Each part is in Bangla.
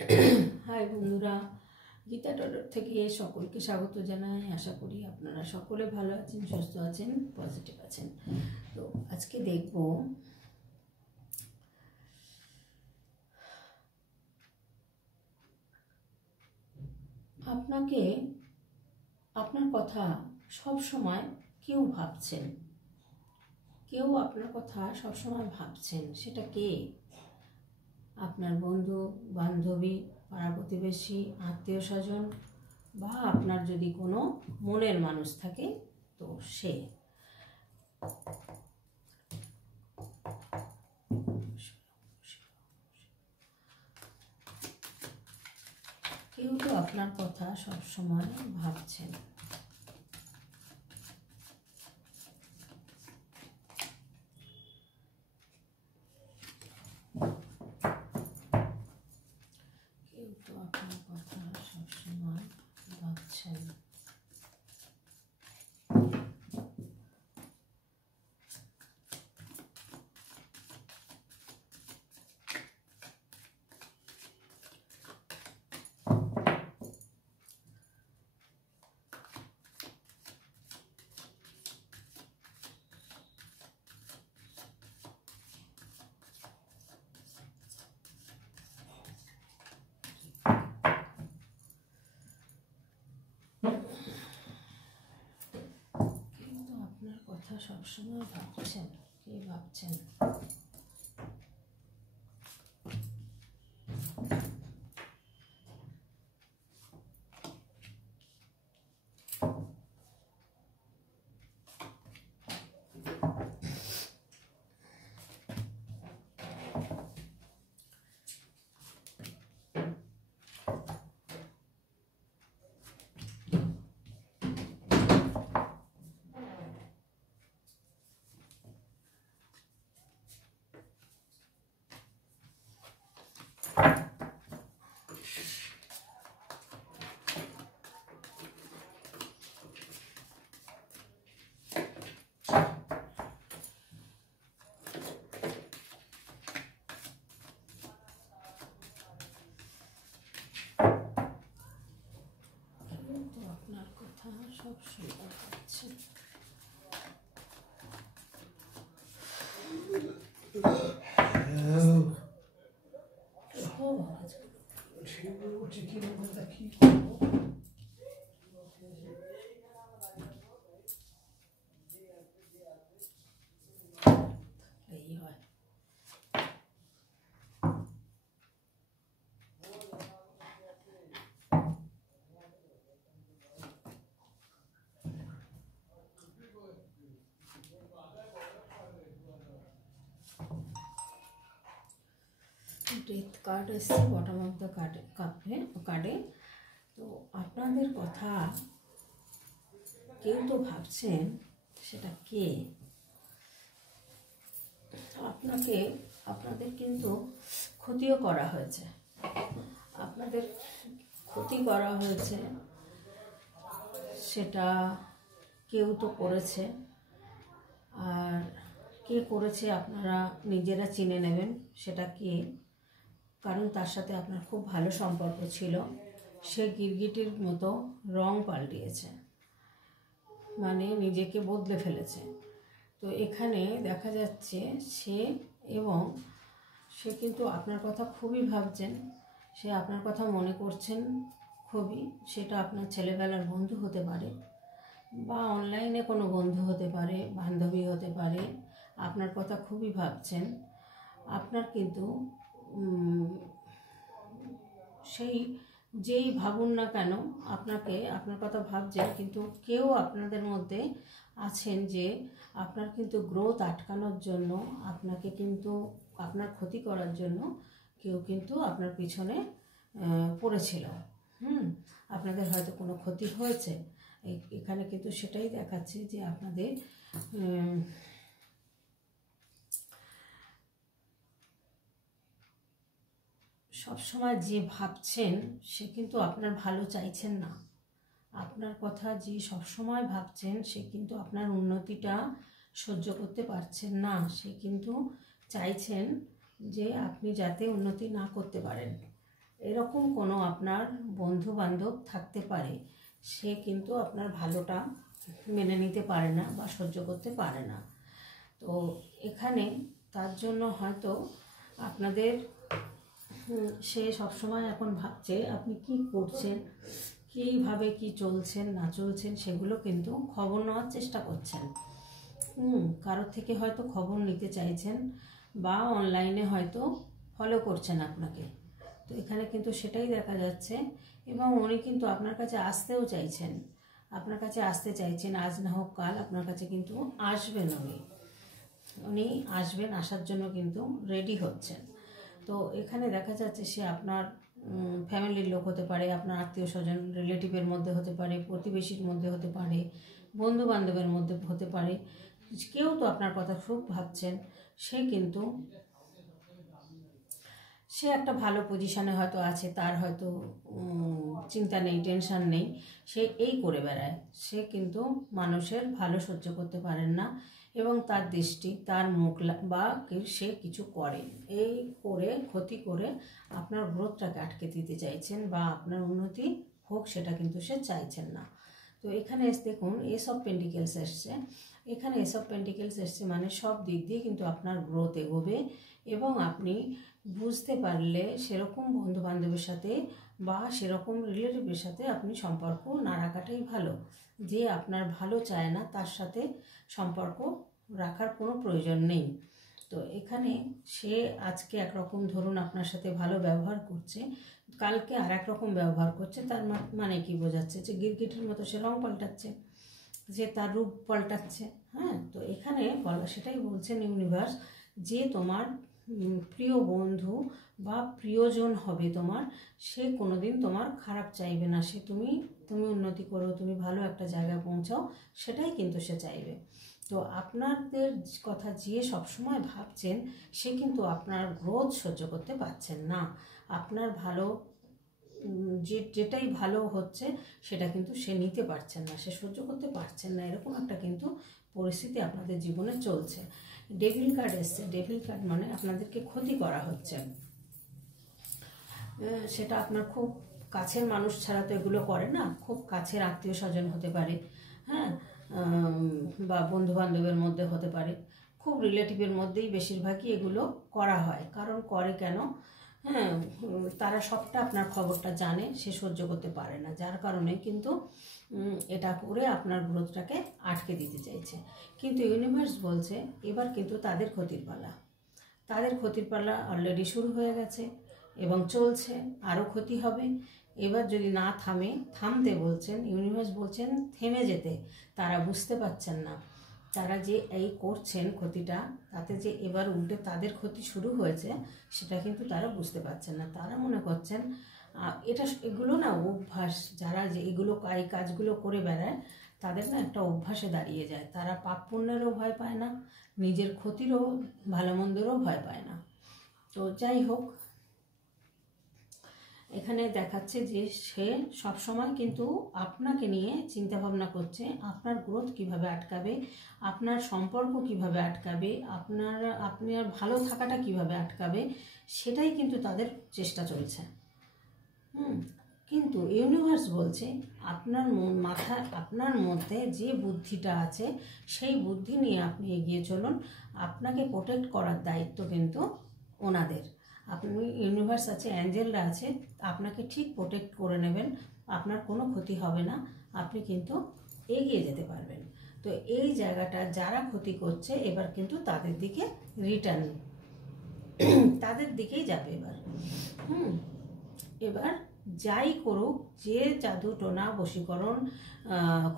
হাই বন্ধুরা, গীতা ডট থেকে সকলকে স্বাগত জানাই। আশা করি আপনারা সকলে ভালো আছেন, সুস্থ আছেন, পজিটিভ আছেন। তো আজকে দেখব আপনাকে, আপনার কথা সব সময় কেউ ভাবছেন, কেউ আপনার কথা সব সময় ভাবছেন। সেটা কে? আপনার বন্ধু বান্ধবী, পাড়া প্রতিবেশী, আত্মীয় স্বজন, বা আপনার যদি কোনো মনের মানুষ থাকে তো সে। কেউ তো আপনার কথা সব সময় ভাবছেন। কেউ তো আপনার কথা সব সময় ভাবছেন। কিন্তু আপনার কথা সবসময় ভাবছেন। কে ভাবছেন? কিন্তু আপনার কথা সব সময় ভাবছেন। এই হয়। ডেথ কার্ড এসছে বটম অফ দ্য কার্ডে। তো আপনাদের কথা কেউ তো ভাবছেন। সেটা কে? আপনাদের কিন্তু ক্ষতিও করা হয়েছে। আপনাদের ক্ষতি করা হয়েছে, সেটা কেউ তো করেছে। আর কে করেছে আপনারা নিজেরা চিনে নেবেন সেটা কে। কারণ তার সাথে আপনার খুব ভালো সম্পর্ক ছিল। সে গিরগিটির মতো রং পাল্টিয়েছে, মানে নিজেকে বদলে ফেলেছে। তো এখানে দেখা যাচ্ছে সে কিন্তু আপনার কথা খুবই ভাবছেন। সে আপনার কথা মনে করছেন খুবই। সেটা আপনার ছেলেবেলার বন্ধু হতে পারে, বা অনলাইনে কোনো বন্ধু হতে পারে, বান্ধবী হতে পারে। আপনার কথা খুবই ভাবছেন। আপনার কিন্তু যেই ভাবুন না কেন, আপনার কথা ভাবছেন। কিন্তু কেউ আপনাদের মধ্যে আছেন যে আপনার কিন্তু গ্রোথ আটকানোর জন্য, আপনাকে কিন্তু আপনার ক্ষতি করার জন্য কেউ কিন্তু আপনার পিছনে পড়েছিল। আপনাদের হয়তো কোনো ক্ষতি হয়েছে। এখানে কিন্তু সেটাই দেখাচ্ছে যে আপনাদের সবসময় যে ভাবছেন সে কিন্তু আপনার ভালো চাইছেন না। আপনার কথা যে সবসময় ভাবছেন সে কিন্তু আপনার উন্নতিটা সহ্য করতে পারছেন না। সে কিন্তু চাইছেন যে আপনি যাতে উন্নতি না করতে পারেন। এরকম কোনো আপনার বন্ধু বান্ধব থাকতে পারে, সে কিন্তু আপনার ভালোটা মেনে নিতে পারে না বা সহ্য করতে পারে না। তো এখানে তার জন্য হয়তো আপনাদের সে সবসময় এখন ভাবছে আপনি কি করছেন, কীভাবে কি চলছেন না চলছেন সেগুলো কিন্তু খবর নেওয়ার চেষ্টা করছেন। কারোর থেকে হয়তো খবর নিতে চাইছেন বা অনলাইনে হয়তো ফলো করছেন আপনাকে। তো এখানে কিন্তু সেটাই দেখা যাচ্ছে, এবং উনি কিন্তু আপনার কাছে আসতেও চাইছেন, আপনার কাছে আসতে চাইছেন, আজ না হোক কাল আপনার কাছে কিন্তু আসবেন। উনি আসবেন, আসার জন্য কিন্তু রেডি হচ্ছেন। তো এখানে দেখা যাচ্ছে সে আপনার ফ্যামিলির লোক হতে পারে, আপনার আত্মীয় স্বজন রিলেটিভের মধ্যে হতে পারে, প্রতিবেশীর মধ্যে হতে পারে, বন্ধু বান্ধবের মধ্যে হতে পারে। কেউ তো আপনার কথা খুব ভাবছেন। সে একটা ভালো পজিশানে হয়তো আছে, তার হয়তো চিন্তা নেই, টেনশান নেই, সে এই করে বেড়ায়। সে কিন্তু মানুষের ভালো সহ্য করতে পারেন না, এবং তার দৃষ্টি, তার মুখ বা সে কিছু করে, এই করে ক্ষতি করে আপনার গ্রোথটাকে আটকে দিতে চাইছেন, বা আপনার উন্নতি হোক সেটা কিন্তু সে চাইছেন না। তো এখানে দেখুন এস অফ পেন্টিকেলস এসছে। এখানে এস অফ পেন্টিকেলস এসছে মানে সব দিক দিয়ে কিন্তু আপনার গ্রোথ এগোবে, এবং আপনি বুঝতে পারলে সেরকম বন্ধুবান্ধবের সাথে বা সেরকম রিলেটিভের সাথে আপনি সম্পর্ক না রাখাটাই ভালো। যে আপনার ভালো চায় না তার সাথে সম্পর্ক রাখার কোনো প্রয়োজন নেই। তো এখানে সে আজকে একরকম ধরুন আপনার সাথে ভালো ব্যবহার করছে, কালকে আর এক রকম ব্যবহার করছে। তার মানে কি বোঝাচ্ছে? যে গিরগিটির মতো সে রং পাল্টাচ্ছে, যে তার রূপ পাল্টাচ্ছে। হ্যাঁ, তো এখানে সেটাই বলছেন ইউনিভার্স, যে তোমার প্রিয় বন্ধু বা প্রিয়জন হবে তোমার, সে কোনোদিন তোমার খারাপ চাইবে না। সে তুমি উন্নতি করো, তুমি ভালো একটা জায়গায় পৌঁছাও, সেটাই কিন্তু সে চাইবে। তো আপনাদের কথা যে সবসময় ভাবছেন, সে কিন্তু আপনার গ্রোথ সহ্য করতে পারছেন না। আপনার ভালো যেটাই ভালো হচ্ছে সেটা কিন্তু সে নিতে পারছেন না, সে সহ্য করতে পারছেন না। এরকম একটা কিন্তু পরিস্থিতি আপনাদের জীবনে চলছে। ডেভিল কার্ড এসছে। ডেভিল কার্ড মানে আপনাদেরকে ক্ষতি করা হচ্ছে। সেটা আপনার খুব কাছের মানুষ ছাড়া তো এগুলো করে না, খুব কাছের আত্মীয় স্বজন হতে পারে, হ্যাঁ, বা বন্ধু বান্ধবের মধ্যে হতে পারে। খুব রিলেটিভের মধ্যেই বেশিরভাগই এগুলো করা হয়। কারণ করে কেন? হ্যাঁ, তারা সবটা আপনার খবরটা জানে, সে সহ্য করতে পারে না, যার কারণে কিন্তু এটা করে আপনার গ্রোথটাকে আটকে দিতে চাইছে। কিন্তু ইউনিভার্স বলছে এবার কিন্তু তাদের ক্ষতির পালা। তাদের ক্ষতির পালা অলরেডি শুরু হয়ে গেছে এবং চলছে, আরও ক্ষতি হবে। এবার যদি না থামতে বলছেন, ইউনিভার্স বলছেন থেমে যেতে। তারা বুঝতে পারছেন না, তারা যে এই করছেন ক্ষতিটা, তাতে যে এবার উল্টে তাদের ক্ষতি শুরু হয়েছে সেটা কিন্তু তারা বুঝতে পারছেন না। তারা মনে করছেন এগুলো না অভ্যাস। যারা যে এগুলো এই কাজগুলো করে বেড়ায়, তাদের না একটা অভ্যাসে দাঁড়িয়ে যায়। তারা পাপ পুণ্যেরও ভয় পায় না, নিজের ক্ষতিরও ভালো মন্দেরও ভয় পায় না। তো যাই হোক, এখানে দেখাচ্ছে যে সে সবসময় কিন্তু আপনাকে নিয়ে চিন্তা ভাবনা করছে, আপনার গ্রোথ কিভাবে আটকাবে, আপনার সম্পর্ক কিভাবে আটকাবে, আপনার ভালো থাকাটা কিভাবে আটকাবে, সেটাই কিন্তু তাদের চেষ্টা চলছে। কিন্তু ইউনিভার্স বলছে আপনার মধ্যে যে বুদ্ধিটা আছে, সেই বুদ্ধি নিয়ে আপনি এগিয়ে চলুন। আপনাকে প্রোটেক্ট করার দায়িত্ব কিন্তু ওনাদের। আপনি ইউনিভার্স আছে, অ্যাঞ্জেলরা আছে, আপনাকে ঠিক প্রোটেক্ট করে নেবেন, আপনার কোনো ক্ষতি হবে না, আপনি কিন্তু এগিয়ে যেতে পারবেন। তো এই জায়গাটা যারা ক্ষতি করছে এবার কিন্তু তাদের দিকে রিটার্ন, তাদের দিকেই যাবে এবার। এবার যাই করুক, যে জাদু টোনা বশীকরণ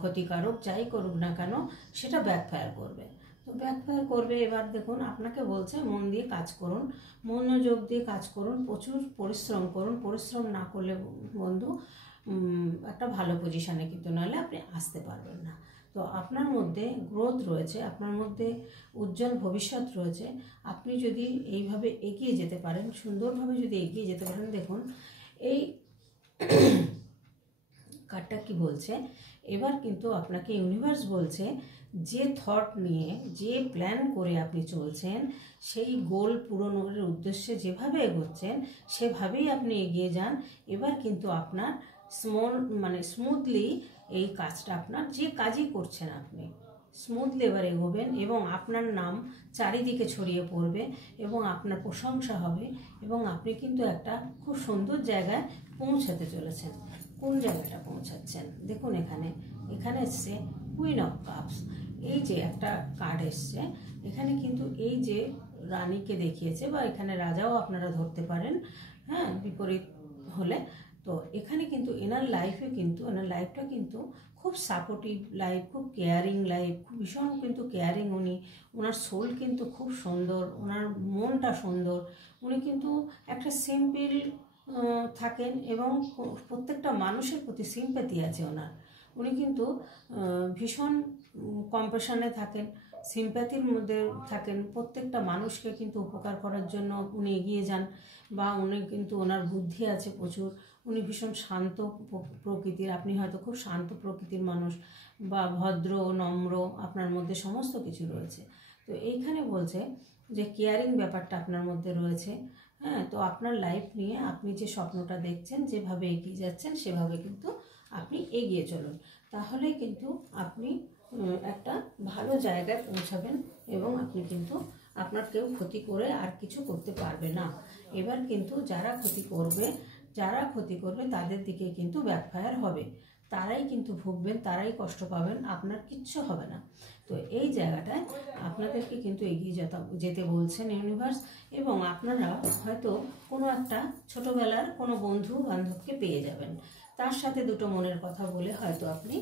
ক্ষতিকারক যাই করুক না কেন, সেটা ব্যাকফায়ার করবে। তো ব্যাকফায়ার করবে। এবার দেখুন আপনাকে বলছে মন দিয়ে কাজ করুন, মনোযোগ দিয়ে কাজ করুন, প্রচুর পরিশ্রম করুন। পরিশ্রম না করলে বন্ধু একটা ভালো পজিশানে কিন্তু নাহলে আপনি আসতে পারবেন না। তো আপনার মধ্যে গ্রোথ রয়েছে, আপনার মধ্যে উজ্জ্বল ভবিষ্যৎ রয়েছে। আপনি যদি এইভাবে এগিয়ে যেতে পারেন, সুন্দরভাবে যদি এগিয়ে যেতে পারেন, দেখুন এই কার্ডটা কি বলছে, এবার কিন্তু আপনাকে ইউনিভার্স বলছে যে থট নিয়ে যে প্ল্যান করে আপনি চলছেন, সেই গোল পূরণের উদ্দেশ্যে যেভাবে এগোচ্ছেন সেভাবেই আপনি এগিয়ে যান। এবার কিন্তু আপনার স্মুথলি এই কাজটা, আপনার যে কাজই করছেন আপনি স্মুথলি এবার এগোবেন এবং আপনার নাম চারিদিকে ছড়িয়ে পড়বে এবং আপনার প্রশংসা হবে এবং আপনি কিন্তু একটা খুব সুন্দর জায়গায় পৌঁছাতে চলেছেন। কোন জায়গাটা পৌঁছাচ্ছেন দেখুন, এখানে এসছে কুইন অফ কাপস। এই যে একটা কার্ড এসছে, এখানে কিন্তু এই যে রানীকে দেখিয়েছে, বা এখানে রাজাও আপনারা ধরতে পারেন, হ্যাঁ, বিপরীত হলে। তো এখানে কিন্তু এনার লাইফটা কিন্তু খুব সাপোর্টিভ লাইফ, খুব কেয়ারিং লাইফ, খুব ভীষণ কিন্তু কেয়ারিং উনি। ওনার সোল কিন্তু খুব সুন্দর, ওনার মনটা সুন্দর। উনি কিন্তু একটা সিম্পল থাকেন এবং প্রত্যেকটা মানুষের প্রতি সিম্প্যাথি আছে ওনার। উনি কিন্তু ভীষণ কম্প্যাশনে থাকেন, সিম্প্যাথির মধ্যে থাকেন, প্রত্যেকটা মানুষকে কিন্তু উপকার করার জন্য উনি এগিয়ে যান। বা উনি কিন্তু ওনার বুদ্ধি আছে প্রচুর, উনি ভীষণ শান্ত প্রকৃতির। আপনি হয়তো খুব শান্ত প্রকৃতির মানুষ বা ভদ্র নম্র, আপনার মধ্যে সমস্ত কিছু রয়েছে। তো এইখানে বলছে যে কেয়ারিং ব্যাপারটা আপনার মধ্যে রয়েছে। হ্যাঁ, তো আপনার লাইফ নিয়ে আপনি যে স্বপ্নটা দেখছেন, যেভাবে এগিয়ে যাচ্ছেন সেভাবে কিন্তু আপনি এগিয়ে চলুন, তাহলে কিন্তু আপনি একটা ভালো জায়গায় পৌঁছাবেন এবং আপনি কিন্তু আপনার কেউ ক্ষতি করে আর কিছু করতে পারবে না। এবার কিন্তু যারা ক্ষতি করবে তাদের দিকে কিন্তু ব্যাকফায়ার হবে, তারাই কিন্তু ভুগবেন, তারাই কষ্ট পাবেন, আপনার কিচ্ছু হবে না। তো এই জায়গাটায় আপনাদেরকে কিন্তু এগিয়ে যেতে বলছেন ইউনিভার্স। এবং আপনারা হয়তো কোনো একটা ছোটোবেলার কোনো বন্ধু বান্ধবকে পেয়ে যাবেন, তার সাথে দুটো মনের কথা বলে হয়তো আপনি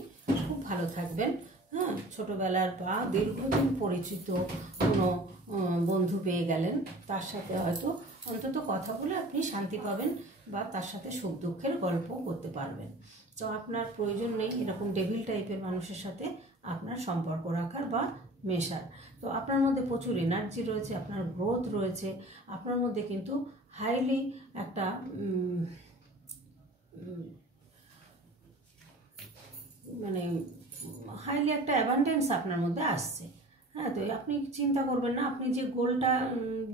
খুব ভালো থাকবেন। হ্যাঁ, ছোটোবেলার বা দীর্ঘদিন পরিচিত কোনো বন্ধু পেয়ে গেলেন, তার সাথে হয়তো অন্তত কথা বলে আপনি শান্তি পাবেন বা তার সাথে সুখ দুঃখের গল্পও করতে পারবেন। তো আপনার প্রয়োজন নেই এরকম ডেভিল টাইপের মানুষের সাথে আপনার সম্পর্ক রাখার বা মেশার। তো আপনার মধ্যে প্রচুর এনার্জি রয়েছে, আপনার গ্রোথ রয়েছে, আপনার মধ্যে কিন্তু হাইলি একটা হাইলি একটা অ্যাবান্ডেন্স আপনার মধ্যে আসছে। হ্যাঁ, তো আপনি চিন্তা করবেন না, আপনি যে গোলটা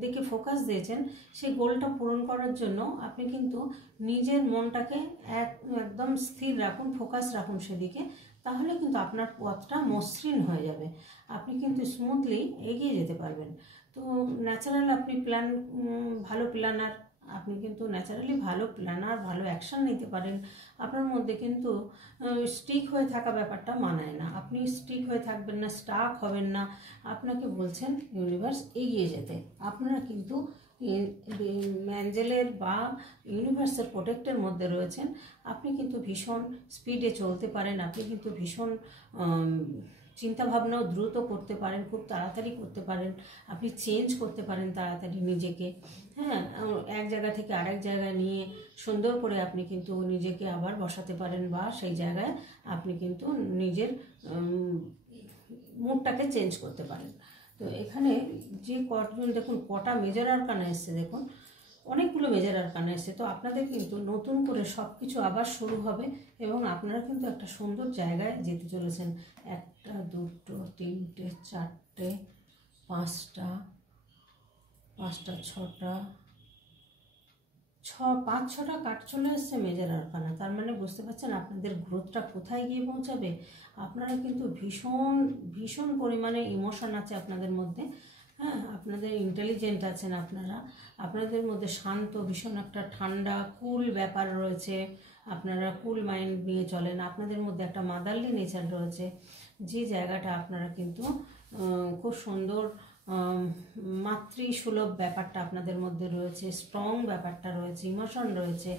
দিকে ফোকাস দিয়েছেন সেই গোলটা পূরণ করার জন্য আপনি কিন্তু নিজের মনটাকে একদম স্থির রাখুন, ফোকাস রাখুন সেদিকে, তাহলে কিন্তু আপনার পথটা মসৃণ হয়ে যাবে, আপনি কিন্তু স্মুথলি এগিয়ে যেতে পারবেন। তো ন্যাচারাল আপনি ভালো প্ল্যানার, আপনি কিন্তু ন্যাচারালি ভালো প্ল্যানার, ভালো অ্যাকশান নিতে পারেন। আপনার মধ্যে কিন্তু স্টিক হয়ে থাকা ব্যাপারটা মানায় না, আপনি স্টিক হয়ে থাকবেন না, স্টাক হবেন না। আপনাকে বলছেন ইউনিভার্স এগিয়ে যেতে। আপনারা কিন্তু ম্যাঞ্জেলের বা ইউনিভার্সের প্রোটেক্টের মধ্যে রয়েছেন। আপনি কিন্তু ভীষণ স্পিডে চলতে পারেন, আপনি কিন্তু ভীষণ চিন্তাভাবনাও দ্রুত করতে পারেন, খুব তাড়াতাড়ি করতে পারেন, আপনি চেঞ্জ করতে পারেন তাড়াতাড়ি নিজেকে। হ্যাঁ, এক জায়গা থেকে আরেক জায়গায় নিয়ে সুন্দর করে আপনি কিন্তু নিজেকে আবার বসাতে পারেন, বা সেই জায়গায় আপনি কিন্তু নিজের মুডটাকে চেঞ্জ করতে পারেন। তো এখানে যে কজন দেখুন কটা মেজর আরকানা এসছে, দেখুন অনেকগুলো মেজর আরকানা এসছে। তো আপনাদের কিন্তু নতুন করে সব কিছু আবার শুরু হবে এবং আপনারা কিন্তু একটা সুন্দর জায়গায় যেতে চলেছেন। 1 2 3 4 5টা 5-6টা কার্ড চলে এসছে মেজর আরকানা। তার মানে বুঝতে পারছেন আপনাদের গ্রোথটা কোথায় গিয়ে পৌঁছাবে। আপনারা কিন্তু ভীষণ পরিমাণে ইমোশন আছে আপনাদের মধ্যে। হ্যাঁ, আপনাদের ইন্টেলিজেন্ট আছেন আপনারা, আপনাদের মধ্যে শান্ত, ভীষণ একটা ঠান্ডা কুল ব্যাপার রয়েছে, আপনারা কুল মাইন্ড নিয়ে চলেন, আপনাদের মধ্যে একটা মাদারলি নেচার রয়েছে, যে জায়গাটা আপনারা কিন্তু খুব সুন্দর মাতৃসুলভ ব্যাপারটা আপনাদের মধ্যে রয়েছে, স্ট্রং ব্যাপারটা রয়েছে, ইমোশন রয়েছে।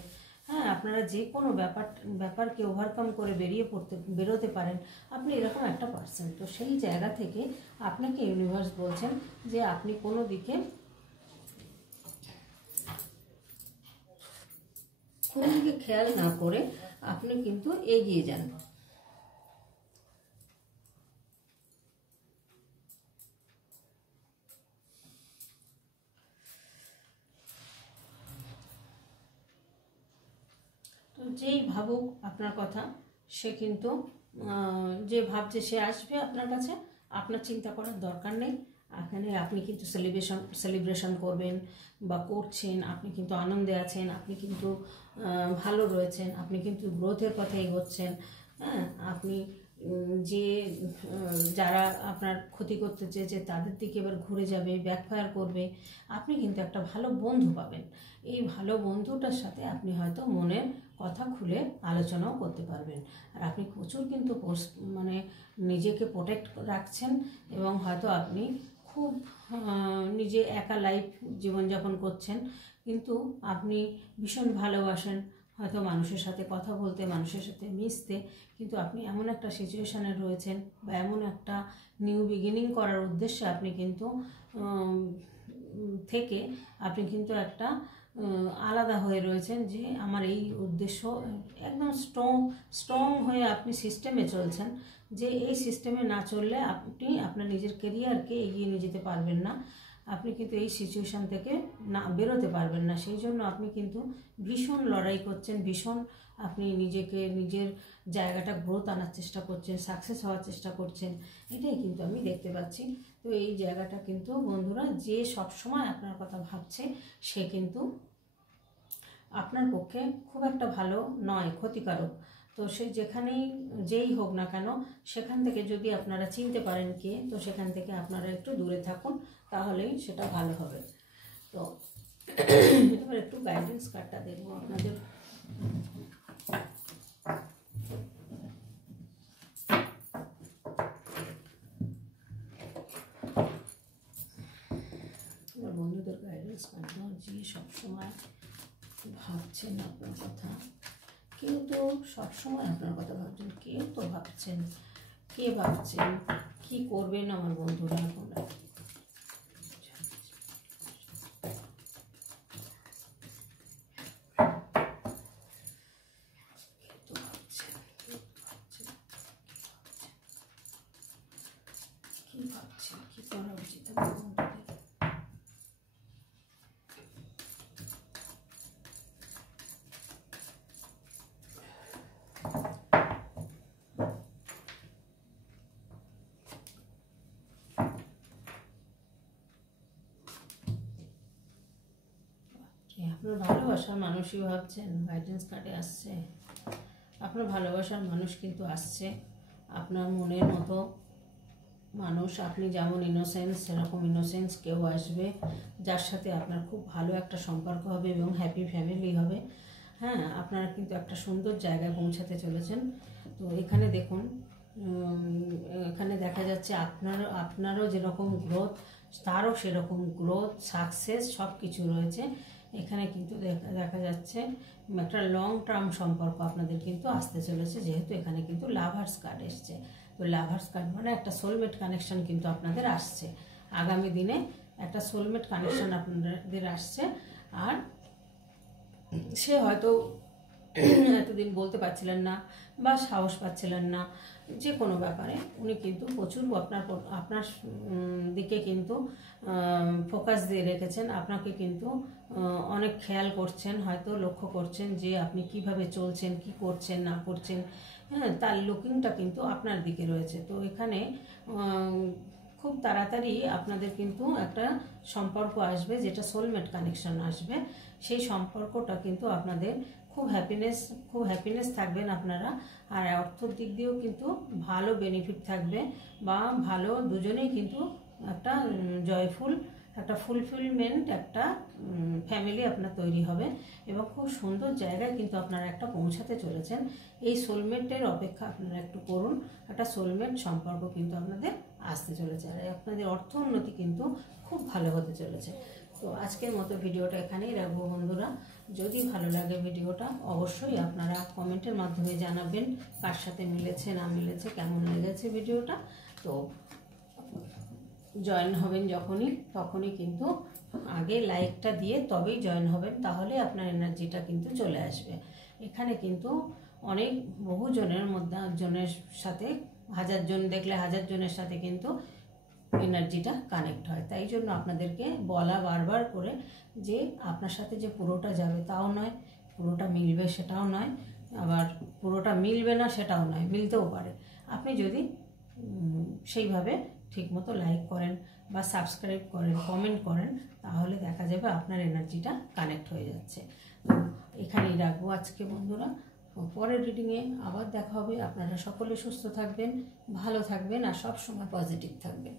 হ্যাঁ, আপনারা যে কোনো ব্যাপারকে ওভারকাম করে বেরোতে পারেন, আপনি এরকম একটা পার্সন। তো সেই জায়গা থেকে আপনাকে ইউনিভার্স বলছেন যে আপনি কোনো দিকে খেয়াল না করে আপনি কিন্তু এগিয়ে যান। তো যেই ভাবুক আপনার কথা, সে কিন্তু যে ভাবছে সে আসবে আপনার কাছে, আপনার চিন্তা করার দরকার নেই। এখানে আপনি কিন্তু সেলিব্রেশন করবেন বা করছেন, আপনি কিন্তু আনন্দে আছেন, আপনি কিন্তু ভালো রয়েছেন, আপনি কিন্তু গ্রোথের পথে এগোচ্ছেন। হ্যাঁ, আপনি যে যারা আপনার ক্ষতি করতে চেয়েছে তাদের দিকে এবার ঘুরে যাবে, ব্যাকফায়ার করবে। আপনি কিন্তু একটা ভালো বন্ধু পাবেন। এই ভালো বন্ধুটার সাথে আপনি হয়তো মনের কথা খুলে আলোচনাও করতে পারবেন। আর আপনি প্রচুর কিন্তু মানে নিজেকে প্রোটেক্ট রাখছেন, এবং হয়তো আপনি খুব নিজে একা লাইফ জীবনযাপন করছেন, কিন্তু আপনি ভীষণ ভালোবাসেন হয়তো মানুষের সাথে কথা বলতে, মানুষের সাথে মিশতে। কিন্তু আপনি এমন একটা সিচুয়েশানে রয়েছেন বা এমন একটা নিউ বিগিনিং করার উদ্দেশ্যে আপনি কিন্তু থেকে আপনি কিন্তু একটা আলাদা হয়ে রয়েছেন, যে আমার এই উদ্দেশ্য। একদম স্ট্রং হয়ে আপনি সিস্টেমে চলছেন, যে এই সিস্টেমে না চললে আপনি আপনার নিজের কেরিয়ারকে এগিয়ে নিয়ে যেতে পারবেন না, আপনি কিন্তু এই সিচুয়েশান থেকে না বেরোতে পারবেন না। সেই জন্য আপনি কিন্তু ভীষণ লড়াই করছেন, ভীষণ আপনি নিজের জায়গাটা গ্রোথ আনার চেষ্টা করছেন, সাকসেস হওয়ার চেষ্টা করছেন, এটাই কিন্তু আমি দেখতে পাচ্ছি। তো এই জায়গাটা কিন্তু বন্ধুরা, যে সবসময় আপনার কথা ভাবছে সে কিন্তু আপনার পক্ষে খুব একটা ভালো নয়, ক্ষতিকারক। তো সে যেই হোক না কেন, সেখান থেকে যদি আপনারা চিনতে পারেন কে, তো সেখান থেকে আপনারা একটু দূরে থাকুন, তাহলেই সেটা ভালো হবে। তো এবার একটু গাইডেন্স কার্ডটা দেখবো আপনাদের। বন্ধুদের গাইডেন্স কার্ড, যে সবসময় ভাবছেন আপনার কথা, কেউ তো সবসময় আপনার কথা ভাবছেন, কেউ তো ভাবছেন, কে ভাবছেন, কি করবেন আমার বন্ধুরা আপনারা? কি ভাবছেন, কি করা উচিত আমার বন্ধুদের? আপনার ভালোবাসার মানুষই ভাবছেন, গাইডেন্স কার্ডে আসছে। আপনার ভালোবাসার মানুষ কিন্তু আসছে, আপনার মনের মতো মানুষ। আপনি যেমন ইনোসেন্স, সেরকম ইনোসেন্স কেউ আসবে, যার সাথে আপনার খুব ভালো একটা সম্পর্ক হবে এবং হ্যাপি ফ্যামিলি হবে। হ্যাঁ, আপনারা কিন্তু একটা সুন্দর জায়গায় পৌঁছাতে চলেছেন। তো এখানে দেখুন, এখানে দেখা যাচ্ছে আপনারও যেরকম গ্রোথ, তারও সেরকম গ্রোথ, সাকসেস সব কিছু রয়েছে। এখানে কিন্তু দেখা যাচ্ছে একটা লং টার্ম সম্পর্ক আপনাদের কিন্তু আসতে চলেছে, যেহেতু এখানে কিন্তু লাভার্স কার্ড এসছে। তো লাভার্স কার্ড মানে একটা সোলমেট কানেকশন কিন্তু আপনাদের আসছে, আগামী দিনে একটা সোলমেট কানেকশন আপনাদের আসছে। আর সে হয়তো এতদিন বলতে পারছিলেন না বা সাহস পাচ্ছিলেন না যে কোনো ব্যাপারে, উনি কিন্তু প্রচুর আপনার দিকে কিন্তু ফোকাস দিয়ে রেখেছেন, আপনাকে কিন্তু অনেক খেয়াল করছেন, হয়তো লক্ষ্য করছেন যে আপনি কিভাবে চলছেন, কি করছেন না করছেন। হ্যাঁ, তার লুকিংটা কিন্তু আপনার দিকে রয়েছে। তো এখানে খুব তাড়াতাড়ি আপনাদের কিন্তু একটা সম্পর্ক আসবে, যেটা সোলমেট কানেকশন আসবে। সেই সম্পর্কটা কিন্তু আপনাদের খুব হ্যাপিনেস থাকবেন আপনারা, আর অর্থের দিক দিয়েও কিন্তু ভালো বেনিফিট থাকবে, বা ভালো দুজনেই কিন্তু একটা জয়ফুল, একটা ফুলফিলমেন্ট, একটা ফ্যামিলি আপনার তৈরি হবে, এবং খুব সুন্দর জায়গায় কিন্তু আপনারা একটা পৌঁছাতে চলেছেন। এই সোলমেটের অপেক্ষা আপনারা একটু করুন, একটা সোলমেট সম্পর্ক কিন্তু আপনাদের আসতে চলেছে, আর আপনাদের অর্থ উন্নতি কিন্তু খুব ভালো হতে চলেছে। তো আজকের মতো ভিডিওটা এখানেই রাখবো বন্ধুরা। যদি ভালো লাগে ভিডিওটা, অবশ্যই আপনারা কমেন্টের মাধ্যমে জানাবেন কার সাথে মিলেছে না মিলেছে, কেমন লেগেছে ভিডিওটা। তো জয়েন হবেন তখনই কিন্তু আগে লাইকটা দিয়ে তবেই জয়েন হবেন, তাহলে আপনার এনার্জিটা কিন্তু চলে আসবে। এখানে কিন্তু বহুজনের সাথে, 1000 জন দেখলে 1000 জনের সাথে কিন্তু এনার্জিটা কানেক্ট হয়। তাই জন্য আপনাদেরকে বলা বারবার করে যে আপনার সাথে যে পুরোটা যাবে তাও নয়, পুরোটা মিলবে সেটাও নয়, আবার পুরোটা মিলবে না সেটাও নয়, মিলতেও পারে। আপনি যদি সেইভাবে ঠিকমতো লাইক করেন বা সাবস্ক্রাইব করেন, কমেন্ট করেন, তাহলে দেখা যাবে আপনার এনার্জিটা কানেক্ট হয়ে যাচ্ছে। তো এখানেই রাখবো আজকে বন্ধুরা, পরের রিডিংয়ে আবার দেখা হবে। আপনারা সকলে সুস্থ থাকবেন, ভালো থাকবেন আর সব সময় পজিটিভ থাকবেন।